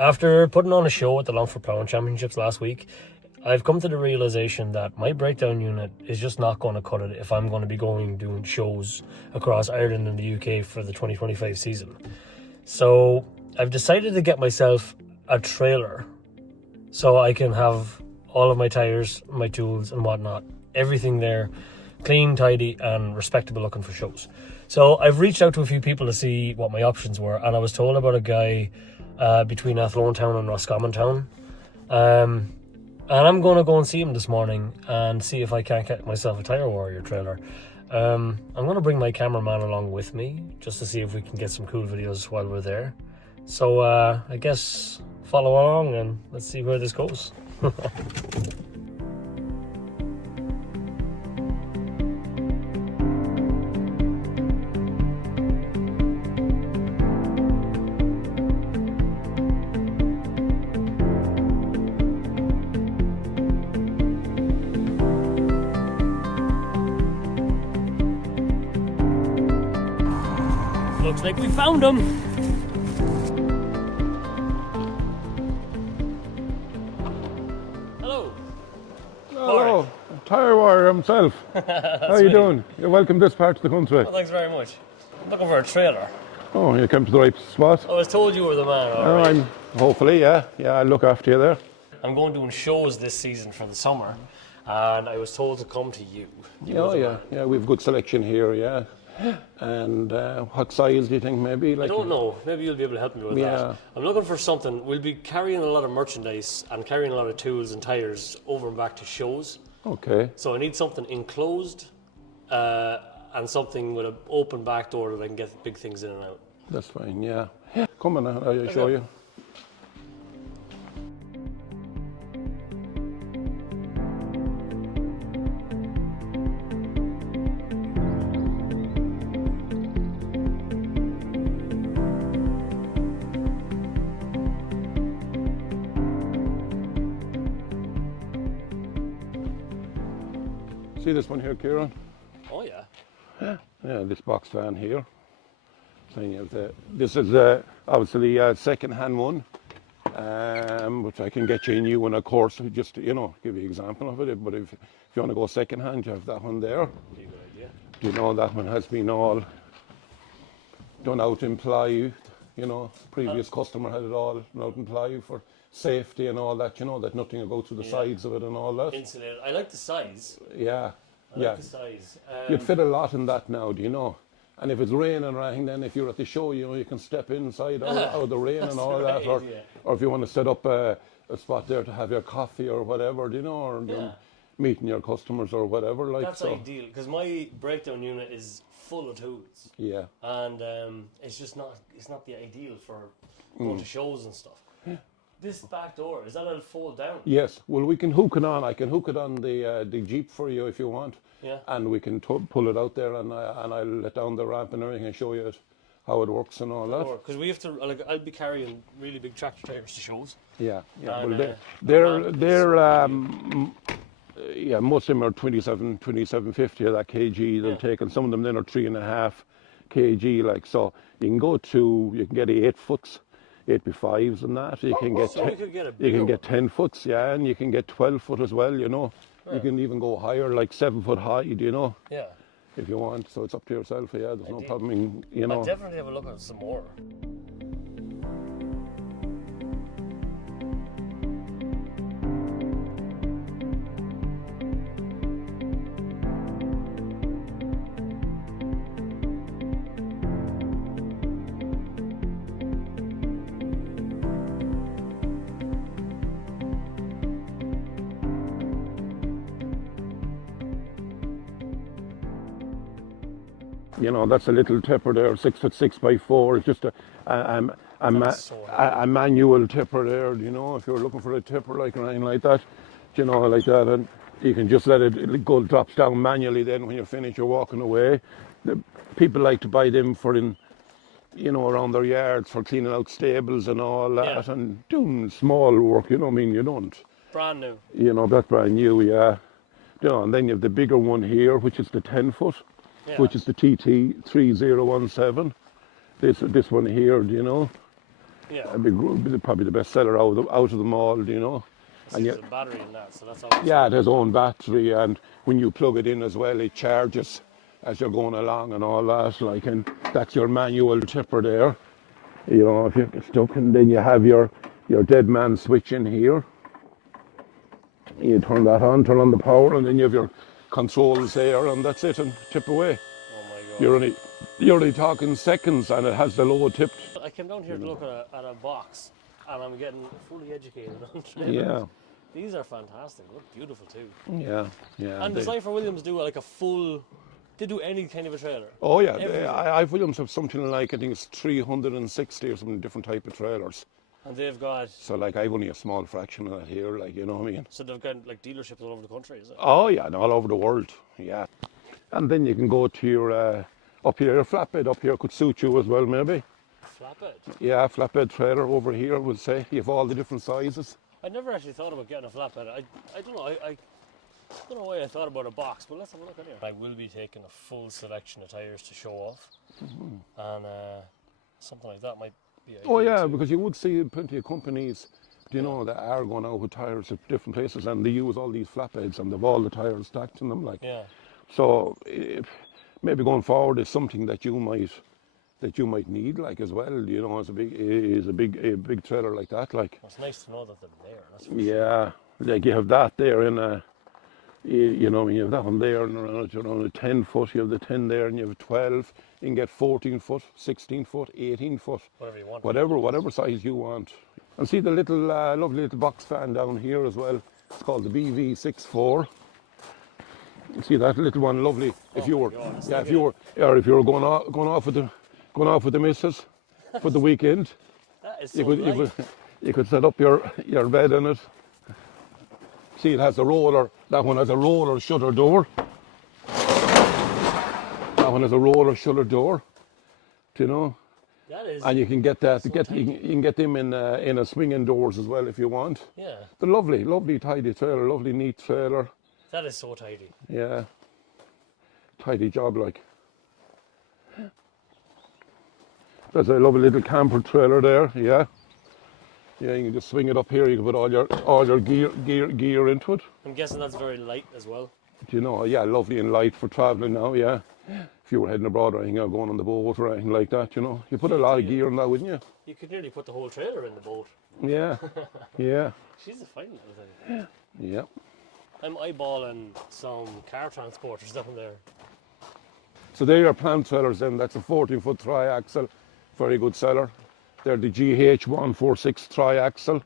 After putting on a show at the Longford Plowing Championships last week, I've come to the realization that my breakdown unit is just not going to cut it if I'm going to be doing shows across Ireland and the UK for the 2025 season. So I've decided to get myself a trailer so I can have all of my tires, my tools and whatnot, everything there, clean, tidy and respectable looking for shows. So I've reached out to a few people to see what my options were, and I was told about a guy between Athlone Town and Roscommon Town. And I'm going to go and see him this morning and see if I can't get myself a Tyre Warrior trailer. I'm going to bring my cameraman along with me just to see if we can get some cool videos while we're there. So I guess follow along and let's see where this goes. Looks like we found him. Hello. Hello, Tyre Warrior himself. How you doing? You're welcome to this part of the country. Well, thanks very much. I'm looking for a trailer. Oh, you came to the right spot. I was told you were the man. Oh, Right. Hopefully, yeah. I'll look after you there. I'm going doing shows this season for the summer, and I was told to come to you. Yeah, we've good selection here, yeah. And what size do you think maybe? I don't know. Maybe you'll be able to help me with Yeah. that. I'm looking for something. We'll be carrying a lot of merchandise and carrying a lot of tools and tires over and back to shows. Okay. So I need something enclosed and something with an open back door that I can get big things in and out. That's fine, yeah. Come on, I'll show you. See this one here, Kieran? Oh yeah. Yeah, this box fan here. So you have this is obviously a second-hand one, which I can get you a new one, of course, just to, give you an example of it. But if you want to go second-hand, you have that one there. Pretty good idea. You know, that one has been all done out in plywood. Previous customer had it all done out in plywood for safety and all that. That nothing will go through the sides of it and all that. Insulated. I like the size. Yeah. I like the size. You'd fit a lot in that now, And if it's raining or anything, then if you're at the show, you can step inside out of the rain and all that. Or if you want to set up a spot there to have your coffee or whatever, or meeting your customers or whatever. That's ideal, because my breakdown unit is full of tools. Yeah. And it's not the ideal for going to shows and stuff. Yeah. This back door, is that a fold down? Yes. Well, we can hook it on. I can hook it on the Jeep for you if you want. Yeah. And we can pull it out there, and I'll let down the ramp and everything and show you how it works and all that. Because we have to, I'll be carrying really big tractor trailers to shows. Yeah. And, well, most of them are 2750 of that kg they're taking. Some of them then are 3.5 kg. So you can get 8 foots. 8x5s and that. You can get 10 foots, and you can get 12 foot as well, You can even go higher, like 7 foot high, Yeah. if you want. So it's up to yourself, there's no problem, I'll definitely have a look at some more. That's a little tipper there, 6'6" x 4. It's just a manual tipper there, if you're looking for a tipper like anything like that, like that, and you can just let it go, drops down manually. Then when you're finished, you're walking away. People like to buy them for around their yards for cleaning out stables and all that, and doing small work, you don't. Brand new. That's brand new, yeah. And then you have the bigger one here, which is the 10 foot. Which is the TT 3017. This one here, Yeah. Probably the best seller out of them all, you know. And there's a battery in that, so that's all. Yeah, it has own battery, and when you plug it in as well, it charges as you're going along and all that. Like, and that's your manual tipper there. You know, if you get stuck, and then you have your dead man switch in here. You turn that on, turn on the power, and then you have your controls there, and that's it, and tip away. Oh my god. You're only talking seconds, and it has the load tipped. I came down here to look at a box, and I'm getting fully educated on trailers. Yeah. These are fantastic. They look beautiful too. Yeah, yeah. And does Tyre Williams do like a full? They do any kind of a trailer? Oh yeah, I've Williams have something like, I think it's 360 or something different type of trailers. And they've got. So like I've only a small fraction of that here, like, you know what I mean. So they've got like dealerships all over the country, is it? Oh yeah, and all over the world. Yeah. And then you can go to your up here, your flatbed up here could suit you as well, maybe. Flatbed. Yeah, flatbed trailer over here. We'll say you have all the different sizes. I never actually thought about getting a flatbed. I don't know. I don't know why I thought about a box, but let's have a look at it. I will be taking a full selection of tyres to show off, and something like that might be ideal. Oh yeah, too. because you would see plenty of companies, you know, that are going out with tyres at different places, and they use all these flatbeds, and they've all the tyres stacked in them, like. Yeah. So maybe going forward is something that you might need, like, as well. You know, it's a big trailer like that, like. It's nice to know that they're there. That's for Yeah, like you have that there in a. You know, you have that one there, and around a 10 foot, you have the 10 there, and you have 12. You can get 14 foot, 16 foot, 18 foot, whatever you want. whatever size you want. And see the little lovely little box fan down here as well. It's called the BV64. You see that little one, lovely. If you were, if you were going off with the missus for the weekend, that is so you could set up your bed in it. See, it has a roller. That one has a roller shutter door. That one has a roller shutter door. Do you know? That is. And you can get that. You can get them in a swinging doors as well if you want. Yeah. They're lovely, tidy trailer, lovely, neat trailer. That is so tidy. Yeah. Tidy job, like. There's a lovely little camper trailer there. Yeah. Yeah, you can just swing it up here. You can put all your gear into it. I'm guessing that's very light as well. Do you know? Yeah, lovely and light for travelling now. Yeah, if you were heading abroad or anything, or going on the boat or anything like that, you know, you put a lot of gear in that, wouldn't you? You could nearly put the whole trailer in the boat. Yeah, yeah. She's a fine little thing. Yeah. I'm eyeballing some car transporters down there. So there are plant trailers then. That's a 14-foot tri-axle, very good seller. They're the GH146 tri-axle.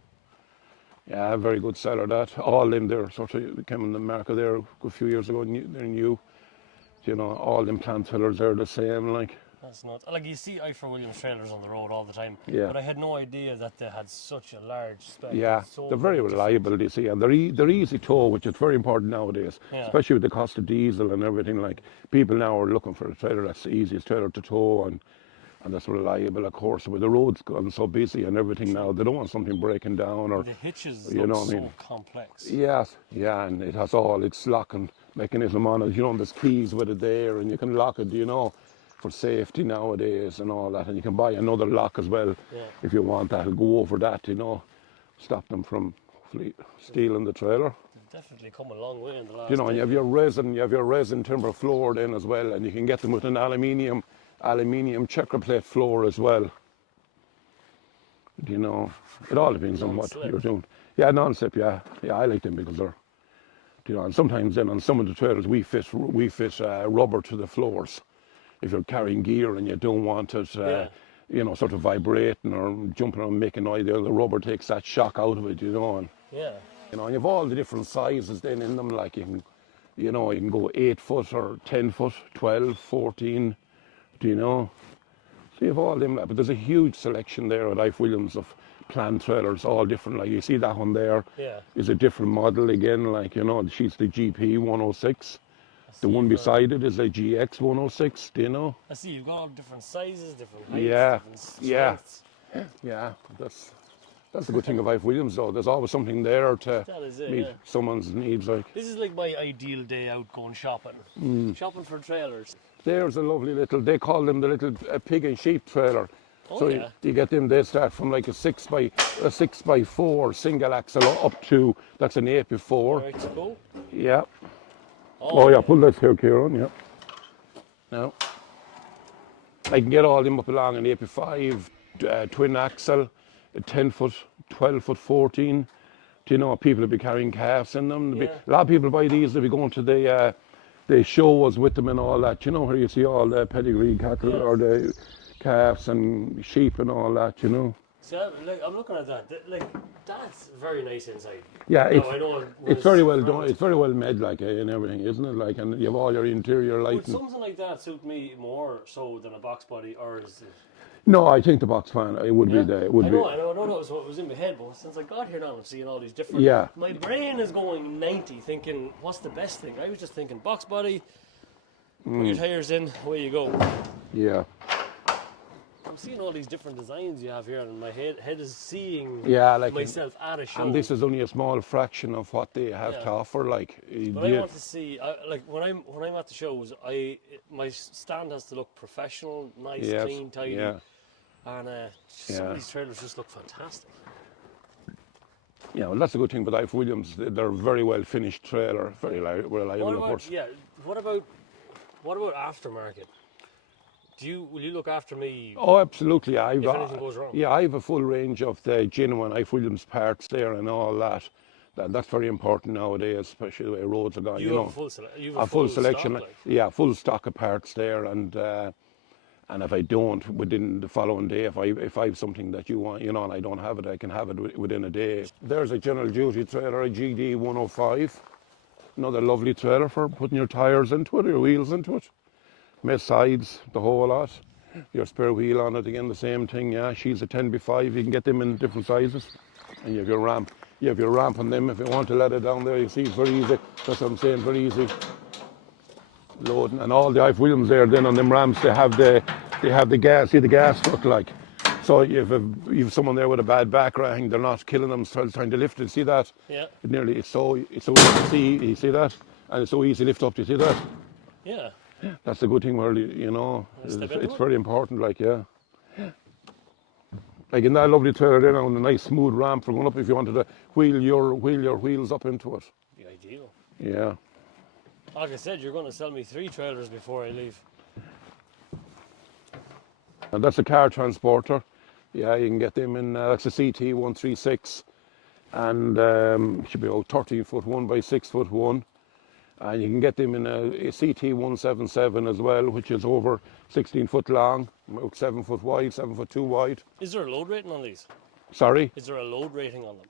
Yeah, very good seller that. All in there, sort of came in the market there a few years ago. They're new. You know, all them plant trailers are the same, like. That's nuts. Like you see Tyre Williams trailers on the road all the time. Yeah. But I had no idea that they had such a large spec. Yeah, they're very reliable, you see, and they're easy tow, which is very important nowadays, especially with the cost of diesel and everything. Like, people now are looking for a trailer that's the easiest trailer to tow and that's reliable, of course. With the roads gone so busy and everything now, they don't want something breaking down or. The hitches you know look what I mean? so complex. Yes, yeah, and it has all its locking mechanism on it. You know, there's keys with it there, and you can lock it. You know, for safety nowadays and all that. And you can buy another lock as well if you want that. It'll go over that. You know, stop them from hopefully stealing the trailer. They've definitely come a long way in the last. You know, and you have your resin timber floor then as well, and you can get them with an aluminium checker plate floor as well. You know, it all depends on what you're doing. Yeah, non-slip. Yeah, I like them because they're, you know, and sometimes then on some of the trailers we fit rubber to the floors. If you're carrying gear and you don't want it, you know, sort of vibrating or jumping around making noise, the rubber takes that shock out of it. You know, and you know, and you have all the different sizes then in them. Like you can go 8 foot or 10 foot, 12, 14. Do you know? So you have all them, but there's a huge selection there at Tyre Williams of plant trailers, all different. Like you see that one there is a different model again. Like, you know, she's the GP 106. The one beside it is a GX 106. Do you know? I see you've got all different sizes, different heights, different strengths. Yeah. That's the good thing of Tyre Williams, though. There's always something there to meet someone's needs. Like, this is like my ideal day out going shopping. Shopping for trailers. There's a lovely little, they call them the little pig and sheep trailer. Oh, So yeah. you get them, they start from like a 6x4 single axle up to, that's an 8x4. All right, so go. Yeah. Oh, Oh yeah, yeah. pull this here, Kieran, yeah. Now, I can get all them up along an 8x5, twin axle, a 10 foot, 12 foot, 14. Do you know, people will be carrying calves in them. Yeah. A lot of people buy these, they'll be going to the shows with them and all that. You know, where you see all the pedigree cattle Yeah. or the calves and sheep and all that, you know. See, I'm looking at that. Like, that's very nice inside. Yeah, No, I know it's very well done. It's very well made, like, and everything, isn't it? Like, and you have all your interior Would lighting. something like that suit me more so than a box body, or is it? No, I think the box fan, it would be there. It would I be. know, it was what was in my head, but since I got here now, I'm seeing all these different. Yeah. My brain is going 90, thinking, what's the best thing? I was just thinking box body. Put your tires in, away you go. Yeah. I'm seeing all these different designs you have here, and my head is seeing Like myself at a show. And this is only a small fraction of what they have to Yeah. offer. Like, But I want to see, like when I'm at the shows, my stand has to look professional, nice, Yes, clean, tidy, yeah. and some Yeah. of these trailers just look fantastic. Yeah, well, that's the good thing about Ife Williams. They're a very well finished trailer, very reliable, What of about course. what about aftermarket? Will you look after me? Oh, absolutely. If anything goes wrong. Yeah, I have a full range of the genuine Ife Williams parts there and all that. That's very important nowadays, especially the way roads are going. You know, have a full selection. stock, like. Yeah, full stock of parts there, and if I don't, within the following day, if I have something that you want, and I don't have it, I can have it within a day. There's a general duty trailer, a GD 105. Another lovely trailer for putting your tires into it, your wheels into it. Mess sides, the whole lot. Your spare wheel on it, again, the same thing, yeah. She's a 10x5, you can get them in different sizes. And you have your ramp. You have your ramp on them if you want to let it down there. You see, it's very easy. That's what I'm saying, very easy. Loading. And all the Ife Williams there, then on them ramps, they have the gas, see the gas strut, like. So you've someone there with a bad back or anything, they're not killing them, trying to lift it. See that? Yeah. It's so easy to see. You see that? And it's so easy to lift up. Do you see that? Yeah. That's the good thing where, it's very important, like, yeah. Like in that lovely trailer there on a nice smooth ramp for going up if you wanted to wheel your wheels up into it. Be ideal. Yeah. Like I said, you're going to sell me 3 trailers before I leave. And that's a car transporter. Yeah, you can get them in, that's a CT 136. And it should be about 13 foot 1 by 6 foot 1. And you can get them in a CT 177 as well, which is over 16 foot long, about 7 foot wide, 7 foot 2 wide. Is there a load rating on these? Sorry? Is there a load rating on them?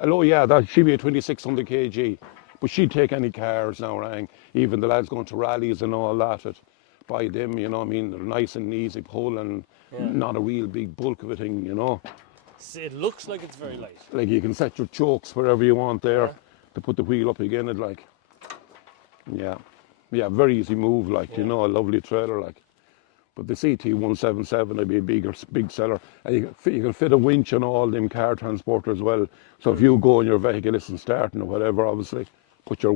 Oh yeah, that should be a 2600 kg. But she'd take any cars now, right? Even the lads going to rallies and all that, buy them, you know what I mean? They're nice and easy pull and not a real big bulk of a thing, you know. See, it looks like it's very light. Like you can set your chokes wherever you want there to put the wheel up again. It like, yeah, very easy move. Like, a lovely trailer. Like, but the CT 177 would be a big seller, and you can fit a winch on all them car transporters as well. So if you go and your vehicle isn't starting or whatever, obviously, put your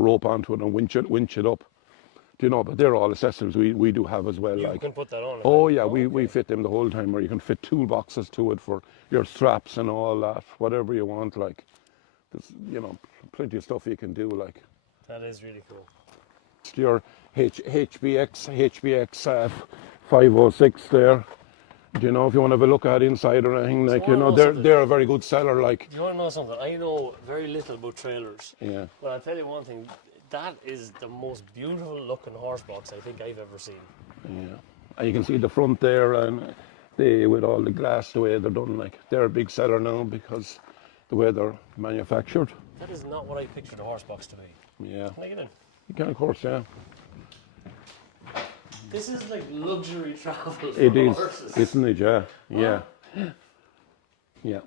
rope onto it and winch it up. But they're all accessories we do have as well. You can put that on. Oh yeah, we fit them the whole time, or you can fit toolboxes to it for your straps and all that, whatever you want. Like, there's plenty of stuff you can do. Like, that is really cool. Your HBX 506 there. If you want to have a look at inside or anything, like, they're a very good seller. Like, Do you want to know something? I know very little about trailers. Yeah. But I'll tell you one thing. That is the most beautiful looking horse box I think I've ever seen. Yeah. And you can see the front there, and with all the glass, the way they're done, like, they're a big seller now because the way they're manufactured. That is not what I pictured a horse box to be. Yeah. Can I get in? You can, of course, yeah. This is like luxury travel for It is, horses. isn't it? Yeah. Yeah. Yeah.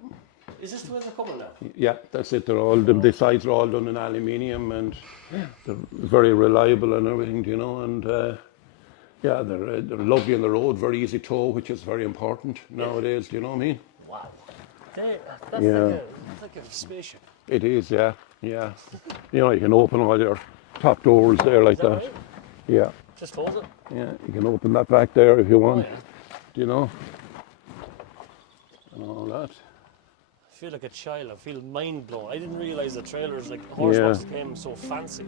Is this the way they're coming now? Yeah, that's it. The sides are all done in aluminium, and they're very reliable and everything, and they're lovely on the road, very easy tow, which is very important nowadays. Do you know what I mean? Wow. That's like a spaceship. It is, yeah, yeah. You can open all your top doors there like that. Right? Yeah. Just hold it. Yeah, you can open that back there if you want. Oh, yeah. Do you know? and all that. I feel like a child. I feel mind blown. I didn't realise that trailers, like horse boxes, came so fancy.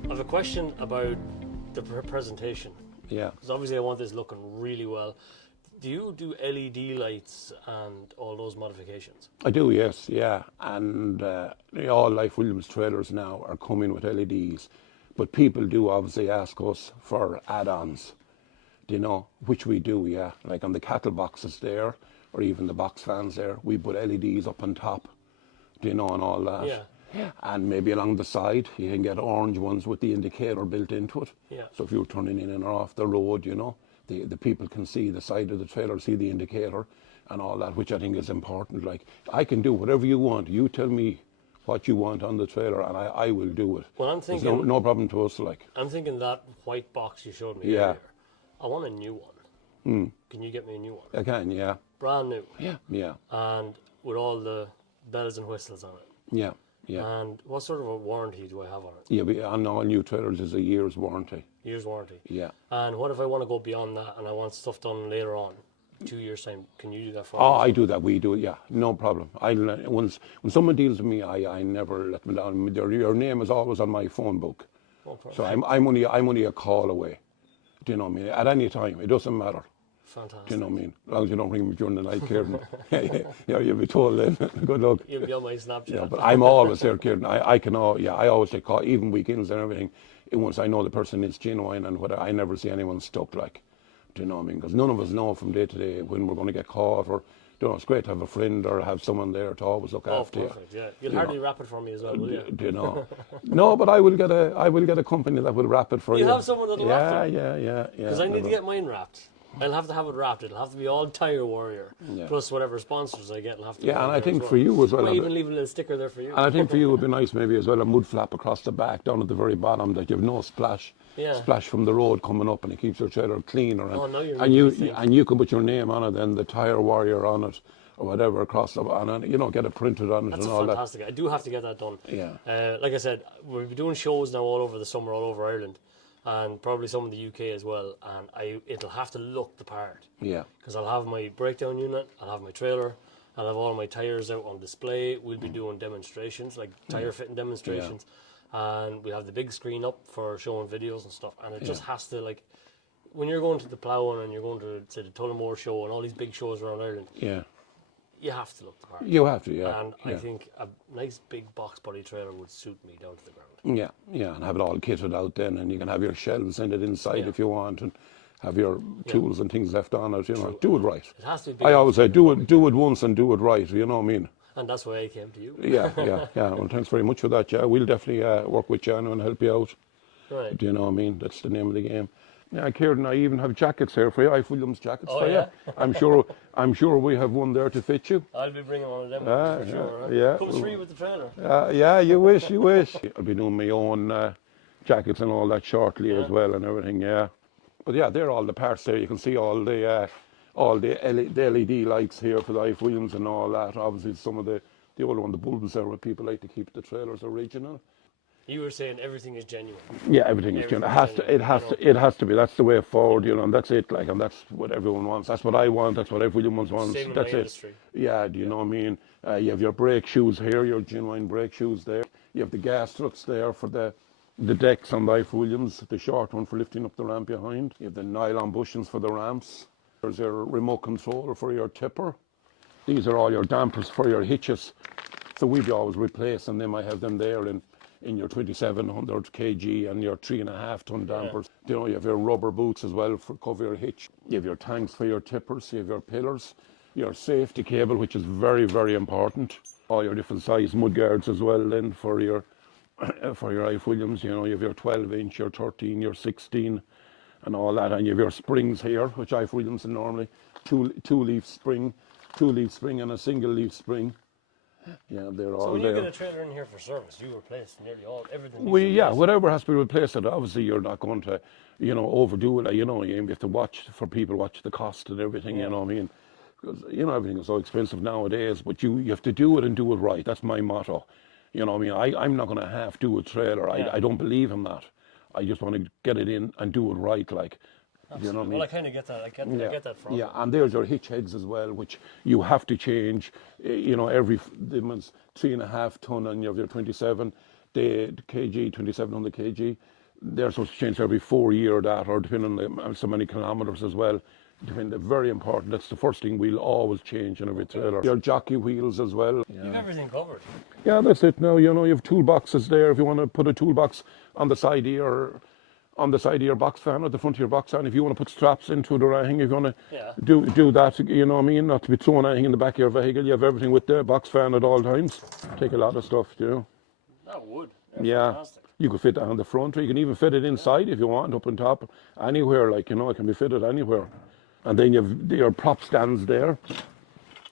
I have a question about the presentation. Yeah. Because obviously I want this looking really well. Do you do LED lights and all those modifications? I do, yes, yeah. And all Life Williams trailers now are coming with LEDs. But people do obviously ask us for add-ons, you know, which we do, yeah. Like on the cattle boxes there, or even the box fans there, we put LEDs up on top, you know, and all that. Yeah. And maybe along the side, you can get orange ones with the indicator built into it. Yeah. So if you're turning in and off the road, you know, the people can see the side of the trailer, see the indicator and all that, which I think is important. Like, I can do whatever you want. You tell me what you want on the trailer and I will do it. Well, I'm thinking... There's no problem to us, like. I'm thinking that white box you showed me Yeah. earlier. I want a new one. Can you get me a new one? I can, yeah. Brand new. Yeah, yeah, And with all the bells and whistles on it. yeah, yeah. And what sort of a warranty do I have on it? Yeah, but on all new trailers is a year's warranty. Year's warranty. Yeah. And what if I want to go beyond that and I want stuff done later on? 2 years time, can you do that for Oh, me? I do that. We do it. Yeah, no problem. When someone deals with me, I never let them down. Your name is always on my phone book, No problem. so I'm only a call away. Do you know what I mean? At any time, it doesn't matter. Fantastic. Do you know what I mean? As long as you don't ring me during the night, Kieran. Yeah, you'll be told then. Good luck. You'll be on my Snapchat. Yeah, but I'm always there, Kieran. I always take call, even weekends and everything. Once I know the person is genuine and whatever, I never see anyone stuck, like. Do you know what I mean? Because none of us know from day to day when we're going to get caught, or you know, it's great to have a friend or have someone there to always look after perfect, yeah. You'll hardly wrap it for me as well, will you? Do you know? No, but I will get a company that will wrap it for you. You have someone that'll wrap it? Yeah. Because I need to get mine wrapped. I'll have to have it wrapped. It'll have to be all Tyre Warrior. Yeah. Plus whatever sponsors I get will have to be Yeah, and I there think as for you as well. I even leave a little sticker there for you. And I think for you it would be nice maybe as well a mud flap across the back down at the very bottom that you have no splash from the road coming up, and it keeps your trailer cleaner. And, now you're and you can put your name on it and the Tyre Warrior on it or whatever across the and you know, get it printed on it. That's and all fantastic. I do have to get that done. Yeah. Like I said, we'll be doing shows now all over the summer, all over Ireland, and probably some in the UK as well. And it'll have to look the part. Yeah. Because I'll have my breakdown unit, I'll have my trailer, I'll have all my tyres out on display. We'll be doing demonstrations, like tyre fitting demonstrations. And we have the big screen up for showing videos and stuff. And it just has to, like, when you're going to the Ploughing and you're going to say, the Tullamore show and all these big shows around Ireland, you have to look the part. You have to, yeah. And I think a nice big box body trailer would suit me down to the ground. Yeah, and have it all kitted out then, and you can have your shelves in it inside if you want, and have your tools and things left on it. You know, do it right. It has to be big. I always say, do it once and do it right. You know what I mean? And that's why I came to you. Yeah. Well, thanks very much for that. Yeah, we'll definitely work with you and help you out. Right. Do you know what I mean? That's the name of the game. Yeah, Kieran, I even have jackets here for you. I have Williams jackets for you. I'm sure we have one there to fit you. I'll be bringing one of them for sure. Huh? Yeah. Comes free with the trailer. Yeah, you wish. I'll be doing my own jackets and all that shortly as well and everything. Yeah, but yeah, they're all the parts there. You can see all the LED lights here for the Life Williams and all that. Obviously, some of the older one, the bulbs there, where people like to keep the trailers original. You were saying everything is genuine. Yeah, everything is genuine. It has to be. That's the way forward, you know, and that's it. Like, and that's what everyone wants. That's what I want. That's what everyone wants. Same in That's my it. industry. Yeah, do you know what I mean? You have your brake shoes here, your genuine brake shoes there. You have the gas struts there for the decks on Life Williams, the short one for lifting up the ramp behind. You have the nylon bushings for the ramps. There's your remote control for your tipper. These are all your dampers for your hitches. So we'd be always replacing them. I have them there in your 2700 kg and your 3.5 ton dampers. You know, you have your rubber boots as well for cover your hitch. You have your tanks for your tippers. You have your pillars, your safety cable, which is very, very important. All your different size mud guards as well then for your for your Ife Williams. You know, you have your 12-inch, your 13, your 16, and all that, and you have your springs here, which Ife Williams are normally two-leaf spring, and a single-leaf spring. Yeah, they're all So when there. you get a trailer in here for service, you replace nearly everything. Whatever has to be replaced, obviously you're not going to, overdo it. You know, you have to watch the cost and everything. You know what I mean? Because everything is so expensive nowadays. But you have to do it and do it right. That's my motto. You know what I mean? I'm not going to half do a trailer. I don't believe in that. I just want to get it in and do it right. Like, absolutely. you know what I mean? Well, I kind of get that. I get that from. Yeah, and there's your hitch heads as well, which you have to change. Every 3.5 ton, and you have your 27 kg, 2700 kg. They're supposed to change every 4 year, that, or depending on so many kilometers as well. Very important. That's the first thing we'll always change in every trailer. Your jockey wheels as well. You have everything covered. Yeah, that's it. Now you have toolboxes there. If you want to put a toolbox on the side of your box fan or the front of your box fan, if you want to put straps into it or anything, if you want to do that, you know what I mean, not to be throwing anything in the back of your vehicle, you have everything with the box fan at all times. Take a lot of stuff, That would. Yeah. Fantastic. You could fit that on the front, or you can even fit it inside if you want, up on top, anywhere, it can be fitted anywhere. And then you have your prop stands there.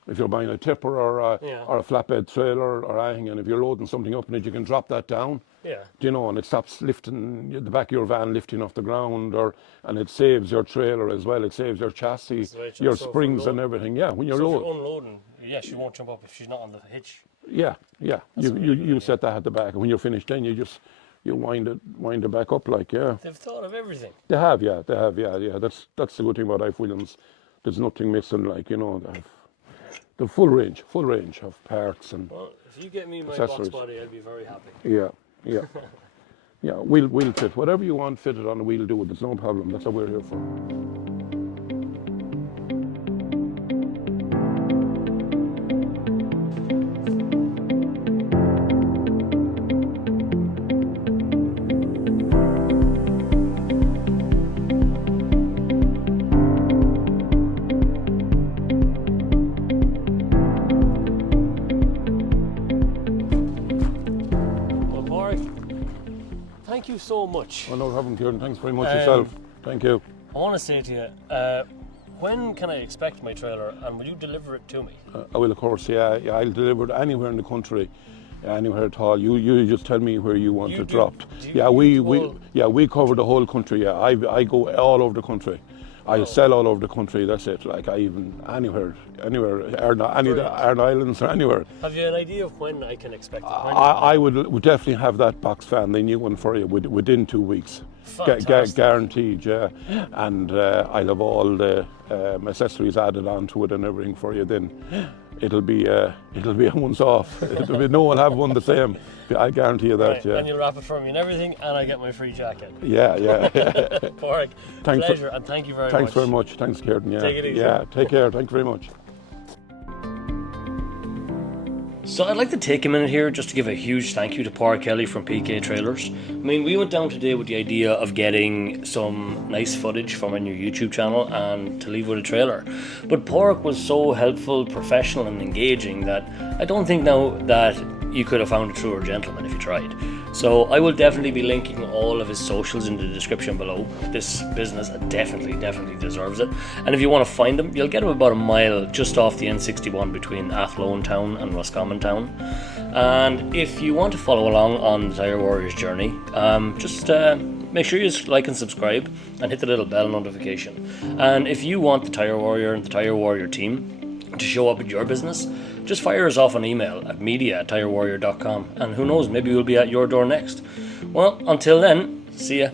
If you're buying a tipper or a flatbed trailer or anything, and if you're loading something up in it, you can drop that down. Yeah. And it stops lifting the back of your van, lifting off the ground, and it saves your trailer as well. It saves your chassis, your springs and everything. Yeah, when you're if you're loading. unloading, she won't jump up if she's not on the hitch. Yeah. You set that at the back, and when you're finished, then you wind it back up, They've thought of everything. They have, yeah. That's the good thing about Ife Williams. There's nothing missing, they have the full range of parts and. Well, if you get me my accessories. box body, I'll be very happy. Yeah. Yeah, we'll fit whatever you want fitted on. We'll do it. There's no problem. That's what we're here for. Thank you so much. Well, no problem, Kieran. Thanks very much yourself. Thank you. I want to say to you, when can I expect my trailer, and will you deliver it to me? I will, of course. Yeah. I'll deliver it anywhere in the country, anywhere at all. You just tell me where you want it dropped. We cover the whole country. Yeah, I go all over the country. I sell all over the country. That's it. I even anywhere, Aran Islands or anywhere. Have you an idea of when I can expect it? I would definitely have that box fan, the new one, for you within 2 weeks. Guaranteed, yeah. And I'll have all the accessories added onto it and everything for you. Then it'll be a once off. No one have one the same. I guarantee you that. Right, yeah. And you'll wrap it for me and everything, and I get my free jacket. Yeah. Padraig, pleasure, and thank you very much. Thanks very much. Thanks, Kieran. Yeah. Take it easy. Yeah. Take care. Thank you very much. So I'd like to take a minute here just to give a huge thank you to Padraig Kelly from PKTrailers. I mean, we went down today with the idea of getting some nice footage from our new YouTube channel and to leave with a trailer. But Padraig was so helpful, professional and engaging that I don't think now that you could have found a truer gentleman if you tried. So I will definitely be linking all of his socials in the description below. This business definitely deserves it. And if you want to find him, you'll get him about a mile just off the N61 between Athlone Town and Roscommon Town. And if you want to follow along on the Tyre Warrior's journey, just make sure you like and subscribe and hit the little bell notification. And if you want the Tyre Warrior and the Tyre Warrior team to show up at your business, just fire us off an email at media@tyrewarrior.com, and who knows, maybe we'll be at your door next. Well, until then, see ya.